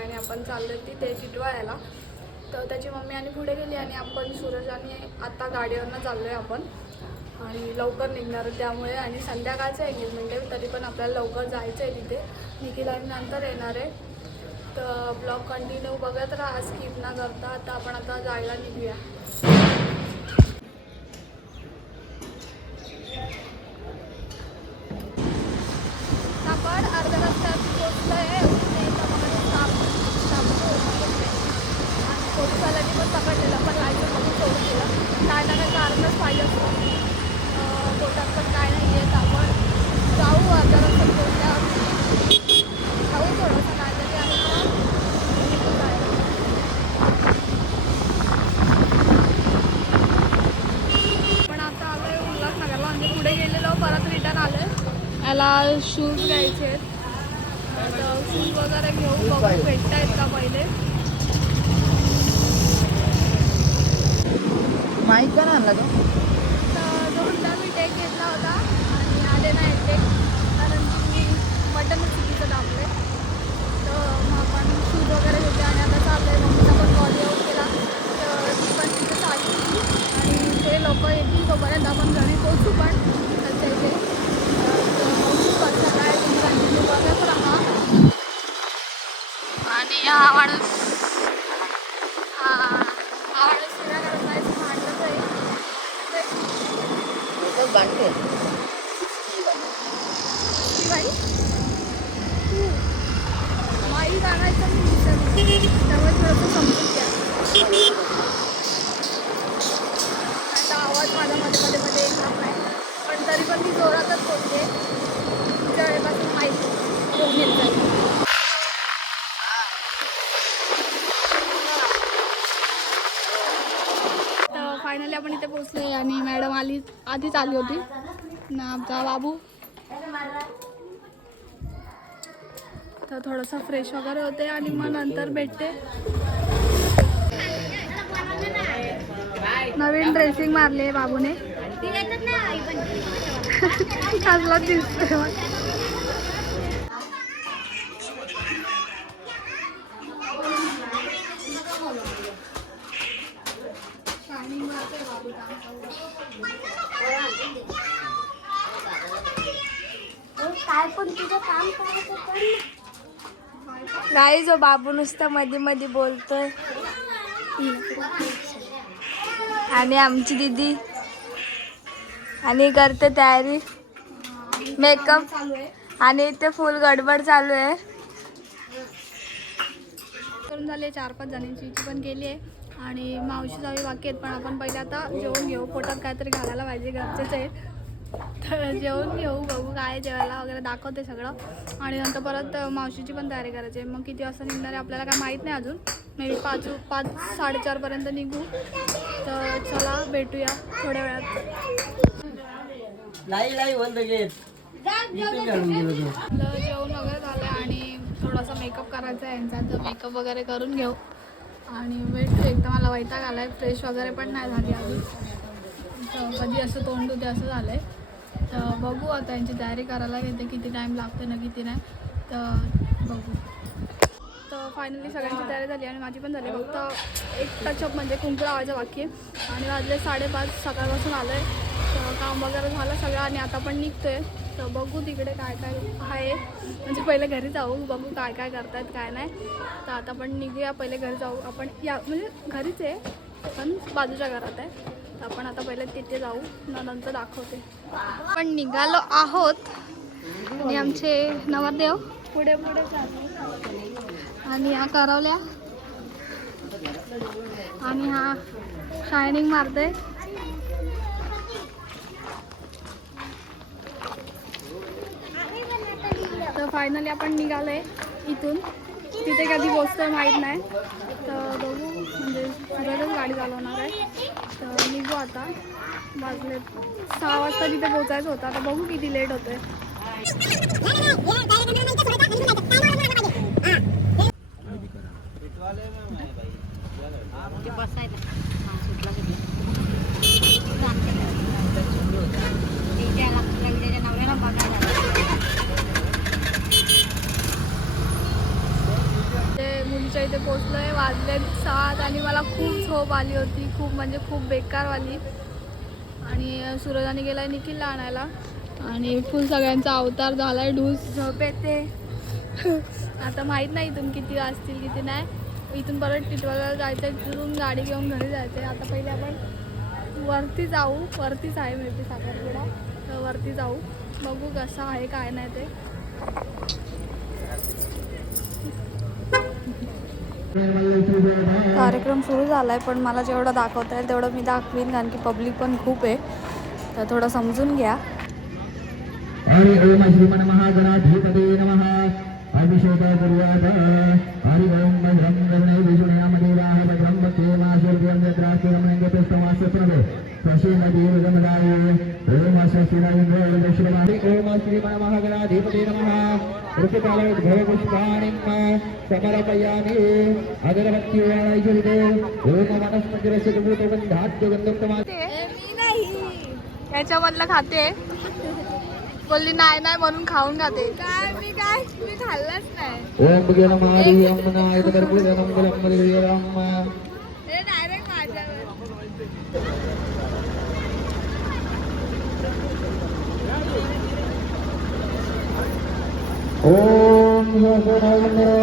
आणि आपण चाललो तिथे टिटवाळ्याला तर त्याची मम्मी आणि पुढे गेली आणि आपण सूरज आणि आत्ता गाडीवरनं चाललो आहे आपण. आणि लवकर निघणार आहे त्यामुळे आणि संध्याकाळचं एंगेजमेंट आहे तरी पण आपल्याला लवकर जायचं आहे तिथे. निखिल आणि नंतर येणार आहे. तर ब्लॉग कंटिन्यू बघत राहा स्किप न करता. आता आपण आता जायला निघूया आपण अर्ध्या रस्त्यात पोचलो आहे पोलिसाला पण पकडलेलं पण लायसन म्हणून सोडून दिलं काय ना काय कारणच पाहिजे असतं अं, पोटात पण काय नाही येत आपण जाऊ अर्ध्या रस्त्यात पोचल्यावर खाऊ थोडंसं काहीतरी आणि मग पण आता आलोय उल्हासनगरला. आम्ही पुढे गेलेलो परत रिटर्न आले याला शूज घ्यायचे आहेत. शूज वगैरे घेऊ बघू भेटत आहेत का पहिले. माईक का आणला तो दोनदा मी टेक घेतला होता आणि आले नाही टेक कारण की मी मटन चुकीचं दाबले तर मग आपण शूज वगैरे घेतले आणि आता चाललं आहे मम्मीचा पण कॉल येऊन केला तर ती पण तिथे चालली होती आणि ते लोक येतील तोपर्यंत आपण घरी पोचू पण त्याच्या इथे कसं काय तुम्ही कंटिन्यू बघत राहा आणि हा माणूस हा हा माणूस फिरायला करत जायचं म्हटलं तरी तो बांधते गाडी बाई. तू माई जाणायचं मी विसरली. त्यामुळे थोडंसं समजून घ्या. आता आवाज माझा मध्ये मध्ये मध्ये येणार नाही. पण तरी पण मी जोरातच बोलते. तुमच्या वेळेपासून माहीत घेऊन येत जाईल. तर फायनली आपण इथे पोहोचले आणि मॅडम आली आधीच आली होती. ना आमचा बाबू. तर थोडंसं फ्रेश वगैरे होते आणि मग नंतर भेटते. नवीन ड्रेसिंग मारली बाबूने. कसला दिसतोय. गाई जो बाबू नुसतं मध्ये मध्ये बोलतोय. आणि आमची दीदी. आणि करते तयारी. मेकअप आणि इथे फुल गडबड चालू आहे. करून झाले चार पाच जणांची. पण गेली आहे. आणि मावशी जावी बाकी आहेत पण आपण पहिले आता जेवण घेऊ. पोटात काहीतरी घालायला पाहिजे गरजेचं आहे तर जेवण घेऊ बघू काय जेवायला वगैरे दाखवते सगळं. आणि नंतर परत मावशीची पण तयारी करायची आहे. मग किती वाजता निघणार आहे आपल्याला काय माहीत नाही अजून. मे पाच पाच साडेचारपर्यंत निघू. तर चला भेटूया थोड्या वेळात. लाई लाई बंद जेवण वगैरे झालं आणि थोडासा मेकअप करायचा आहे यांचा. तर मेकअप वगैरे करून घेऊ. आणि भेटू एकदा मला वैताग आला आहे फ्रेश वगैरे पण नाही झाली अजून. कधी असं तोंड होते असं झालं आहे तर बघू आता यांची तयारी करायला घेते किती टाईम लागते ना किती नाही. तर बघू. तर फायनली सगळ्यांची तयारी झाली आणि माझी पण झाली. फक्त एक टचअप म्हणजे कुंकू लावायचं बाकी. आहे आणि वाजले साडेपाच सकाळपासून आलं आहे तर काम वगैरे झालं सगळं आणि आता पण निघतोय. तर बघू तिकडे काय काय आहे. म्हणजे पहिले घरी जाऊ बघू काय काय करतायत काय नाही. तर आता पण निघूया पहिले घरी जाऊ. आपण या म्हणजे घरीच आहे पण बाजूच्या घरात आहे. आपण आता पहिले तिथे जाऊ न नंतर दाखवते. पण निघालो आहोत. आणि आमचे नवरदेव. पुढे पुढे आणि हा करवल्या. आणि हा शायनिंग मारते तर फायनली आपण निघालोय इथून. तिथे कधी पोचतोय माहीत नाही. तर बघू. म्हणजे सुरतच गाडी चालवणार आहे तर निघू आता. वाजले सहा वाजता तिथे पोचायचं होतं. आता बघू किती लेट होतोय ते झोप आली होती. खूप म्हणजे खूप बेकारवाली. आणि सूरजाने गेलाय निखिलला आणायला. आणि फुल सगळ्यांचा अवतार झालाय ढूस झोप येते. आता माहीत नाही इथून किती वाजतील किती नाही. इथून परत टिटवाला जायचं आहे तिथून गाडी घेऊन घरी जायचं आहे आता पहिले आपण वरती जाऊ. वरतीच आहे मिळते साखरपुडा. तर वरती जाऊ. बघू कसं आहे काय नाही ते. कार्यक्रम सुरू झाला आहे पण मला जेवढं दाखवता येईल तेवढं मी दाखवीन कारण की पब्लिक पण खूप आहे. तर थोडं समजून घ्या. हरि ओम श्रीमन महागणाधिपते नमः. अभिषेक कुर्यात हरि ओम भद्रं गणे विष्णुयामदेवाः भद्रं भक्ते यत्रास्ति रमणेन्द्र ओम ओम श्रीमन महागणाधिपते नमः. ऋतुकालोद्भव पुष्पाणिं समर्पयामि। अगरबत्त्योळैजुरिते ओम वनस्पतिरस्य कुबुतबन्धाद्य गन्धोत्तमा याच्यामधलं खाते. बोलली नाही नाही म्हणून खाऊन खाते. काय मी काय? मी खाल्लंच नाही. ओम गणमारी अम्मनाय तदर्पुदनं गलम्मदिव्यरम् हे डायरेक्ट माझ्यावर ओम योगनन्दरवाय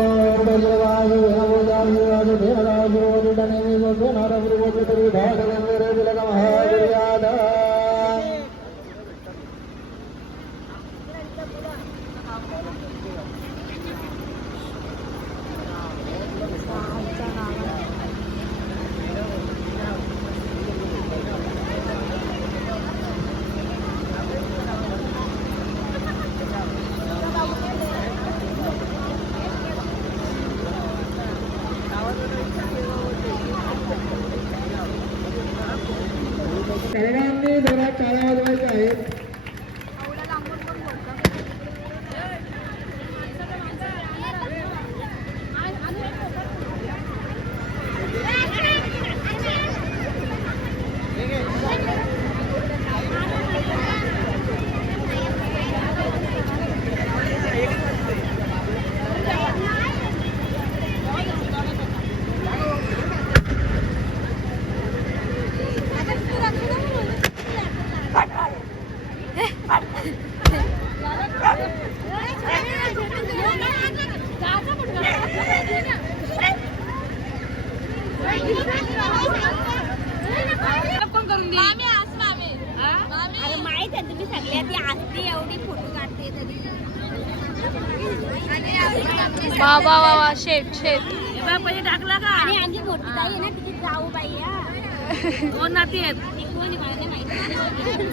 वा वा वा वा शेट शेट आणि आमची मोठी ताई आहे ना तिची जाऊ बाई दोन नाती आहेत? ती कोणी मला नाही माहिती.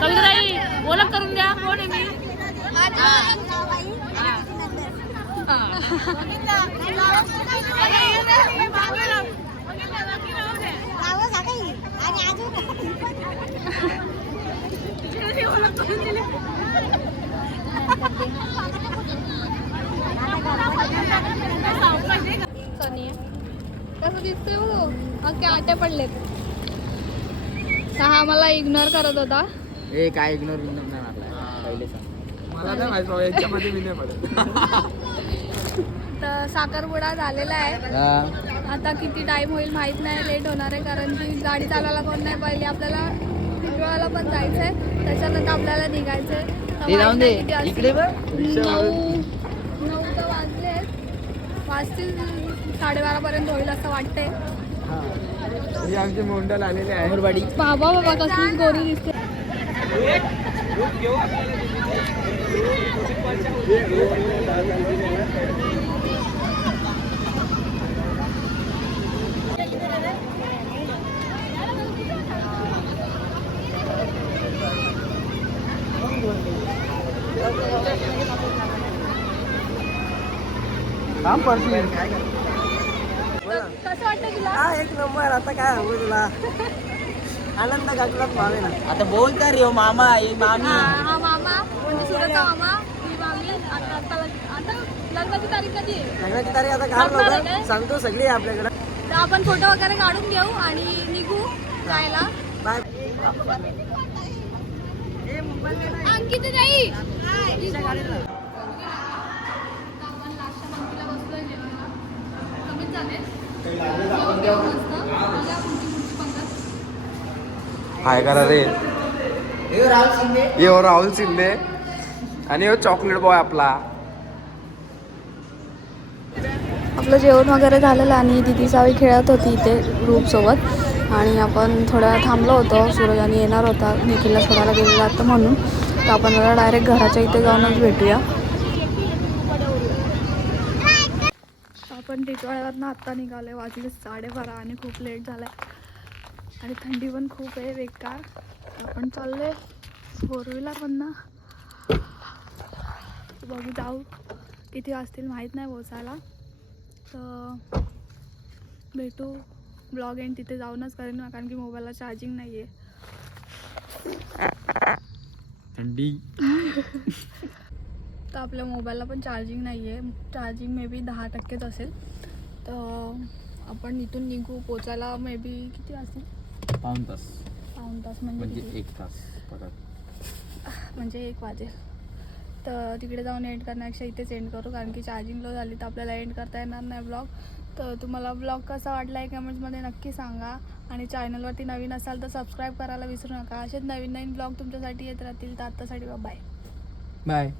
कविताई ओळख करून द्या कोण आहे मी जावं सकाळी आणि अजून सनी कसं दिसतोय बघू अख्खे आटे पडलेत हा मला इग्नोर करत होता ए काय इग्नोर बिग्नोर नाही मारला. पहिले सांग. मला नाही माहीत बाबा याच्यामध्ये मी नाही पडत तर साखरपुडा झालेला आहे. आता किती टाइम होईल माहीत नाही लेट होणार आहे कारण की गाडी चालवायला कोण नाही पहिले आपल्याला पण जायचं आहे त्याच्यानंतर आपल्याला निघायचं आहे ते जाऊन दे इकडे बघ नऊ नऊ तर वाजले वाजतील साडेबारापर्यंत होईल असं वाटतंय हे आमचे मोंडल आलेले आहे बाबा बाबा कसलीच गोरी दिसते काम पडतील कसं वाटतं तुला? हा एक नंबर. आता काय तुला? आनंद ना. आता बोल तर मामा ये मामी. हा हा मामा. म्हणजे सुरतचा मामा ही मामी. आता आता लग- आता लग्नाची तारीख कधी आहे? लग्नाची तारीख आता काय? लवकर. सांगतो सगळी आपल्याकडे. तर आपण फोटो वगैरे काढून घेऊ आणि निघू जायला. बाय. अंकित नाही हाय करा रे. हे राहुल शिंदे. यो राहुल शिंदे. आणि यो चॉकलेट बॉय आपला. आपलं जेवण वगैरे झालेलं आणि दिदी सावी खेळत होती इथे ग्रुपसोबत आणि आपण थोडा वेळ थांबलो होतो. सूरज आणि येणार होता. निखिलला सोडायला गेलेला होता म्हणून. तर आपण जरा डायरेक्ट घराच्या इथे जाऊनच भेटूया. आपण टिटवाळ्यावरनं आत्ता निघाले वाजले साडेबारा आणि खूप लेट झाला आणि थंडी पण खूप आहे बेकार. आपण चालले फोर व्हीलरमधनं बघू जाऊ किती वाजतील माहीत नाही पोचायला तर भेटू. ब्लॉग एंड तिथे जाऊनच करेन कारण की मोबाईलला चार्जिंग नाही आहे थंडी. तर आपल्या मोबाईलला पण चार्जिंग नाही आहे चार्जिंग मे बी दहा टक्केच असेल. तर आपण इथून निघू. पोचायला मे बी किती वाजतील? पाऊन तास. पाऊण तास म्हणजे म्हणजे? एक तास म्हणजे एक वाजेल तर तिकडे जाऊन एंड करण्यापेक्षा इथेच एंड करू. कारण की चार्जिंग लो झाली तर आपल्याला एंड करता येणार नाही ब्लॉग तर तुम्हाला ब्लॉग कसा वाटला आहे कमेंट्समध्ये नक्की सांगा. आणि चॅनलवरती नवीन असाल तर सबस्क्राईब करायला विसरू नका. असेच नवीन नवीन ब्लॉग तुमच्यासाठी येत राहतील. तर आत्तासाठी बाय बाय